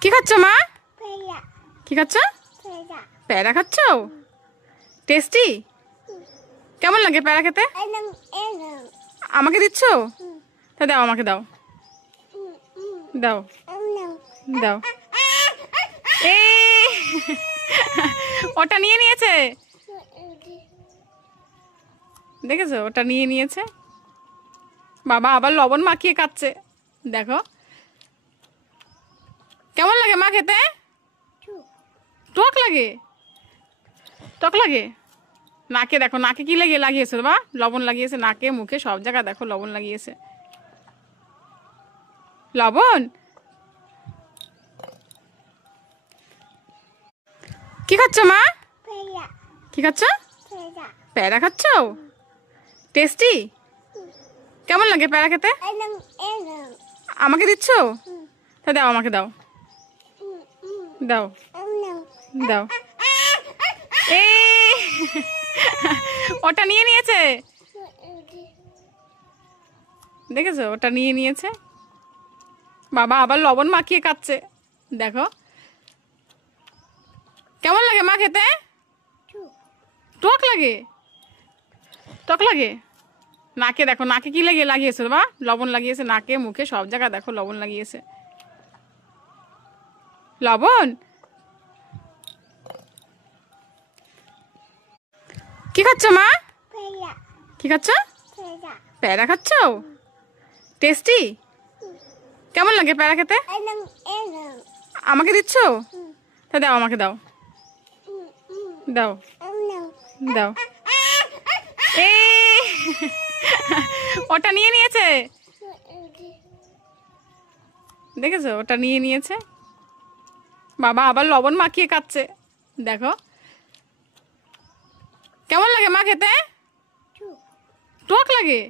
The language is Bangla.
কি খাচ্ছ মা? কি খাচ্ছ? প্যারা খাচ্ছ? টেস্টি? কেমন লাগে প্যারা খেতে? আমাকে দিচ্ছ? তা দাও, আমাকে দাও, দাও দাও। এ ওটা নিয়ে নিয়েছে, দেখেছো? ওটা নিয়ে নিয়েছে। বাবা আবার লবণ মাখিয়ে খাচ্ছে, দেখো কেমন লাগে মা খেতে? টক লাগে? টক লাগে? নাকে দেখো, নাকে কি লাগিয়েছে বাবা? লবণ লাগিয়েছে নাকে, মুখে, সব জায়গায় দেখো লবণ লাগিয়েছে। লবণ। কি খাচ্ছ মা? কি খাচ্ছ? প্যারা খাচ্ছ? টেস্টি? কেমন লাগে প্যারা খেতে? আমাকে দিচ্ছ? তা দাও, আমাকে দাও, দাও দাও। এ ওটা নিয়ে নিয়েছে, দেখেছো? ওটা নিয়ে নিয়েছে। বাবা আবার লবণ মাখিয়ে খাচ্ছে, দেখো কেমন লাগে মা খেতে? টক লাগে? টক লাগে? নাকে দেখো, নাকে কি লাগিয়েছে বাবা? লবণ লাগিয়েছে নাকে, মুখে, সব জায়গায় দেখো লবণ লাগিয়েছে। লবণ। কি খাচ্ছ মা? কি খাচ্ছ? প্যারা খাচ্ছ? টেস্টি? কেমন লাগে প্যারা খেতে? আমাকে দিচ্ছ? তা দাও, আমাকে দাও, দাও দাও। এ ওটা নিয়ে নিয়েছে, দেখেছো? ওটা নিয়ে নিয়েছে। বাবা আবার লবণ মাখিয়ে খাচ্ছে, দেখো কেমন লাগে মা খেতে? টক লাগে?